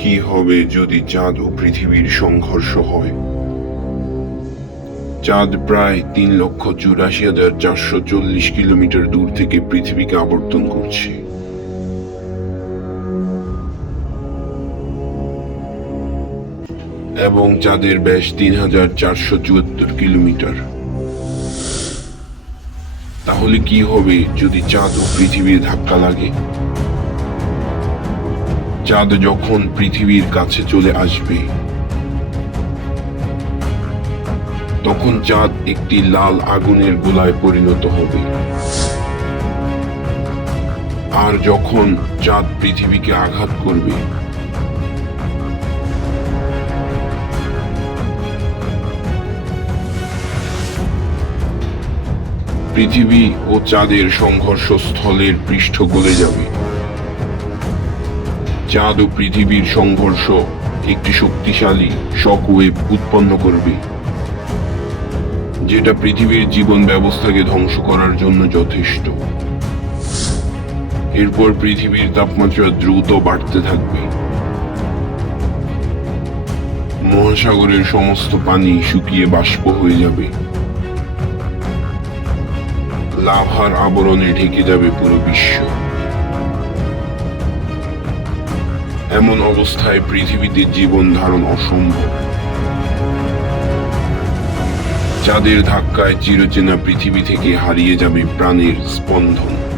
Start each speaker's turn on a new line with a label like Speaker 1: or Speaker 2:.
Speaker 1: কি হবে যদি চাঁদ ও পৃথিবীর সংঘর্ষ হয়? চাঁদ প্রায় তিন লক্ষ চুরাশি হাজার চারশো চল্লিশ কিলোমিটার দূর থেকে পৃথিবীকে আবর্তন করছে। এবং চাঁদের ব্যাস তিন হাজার চারশো চুয়াত্তর কিলোমিটার। তাহলে কি হবে যদি চাঁদ ও পৃথিবীর ধাক্কা লাগে? চাঁদ যখন পৃথিবীর কাছে চলে আসবে, তখন চাঁদ একটি লাল আগুনের গোলায় পরিণত হবে। আর যখন চাঁদ পৃথিবীকে আঘাত করবে, পৃথিবী ও চাঁদের সংঘর্ষ স্থলের পৃষ্ঠ গলে যাবে। চাঁদ ও পৃথিবীর সংঘর্ষ একটি শক্তিশালী শকওয়েভ উৎপন্ন করবে, যেটা পৃথিবীর জীবন ব্যবস্থাকে ধ্বংস করার জন্য যথেষ্ট। এরপর পৃথিবীর তাপমাত্রা দ্রুত বাড়তে থাকবে। মহাসাগরের সমস্ত পানি শুকিয়ে বাষ্প হয়ে যাবে। লাভার আবরণে ঢেকে যাবে পুরো বিশ্ব। এমন অবস্থায় পৃথিবীতে জীবন ধারণ অসম্ভব। চাঁদের ধাক্কায় চিরচেনা পৃথিবী থেকে হারিয়ে যাবে প্রাণের স্পন্দন।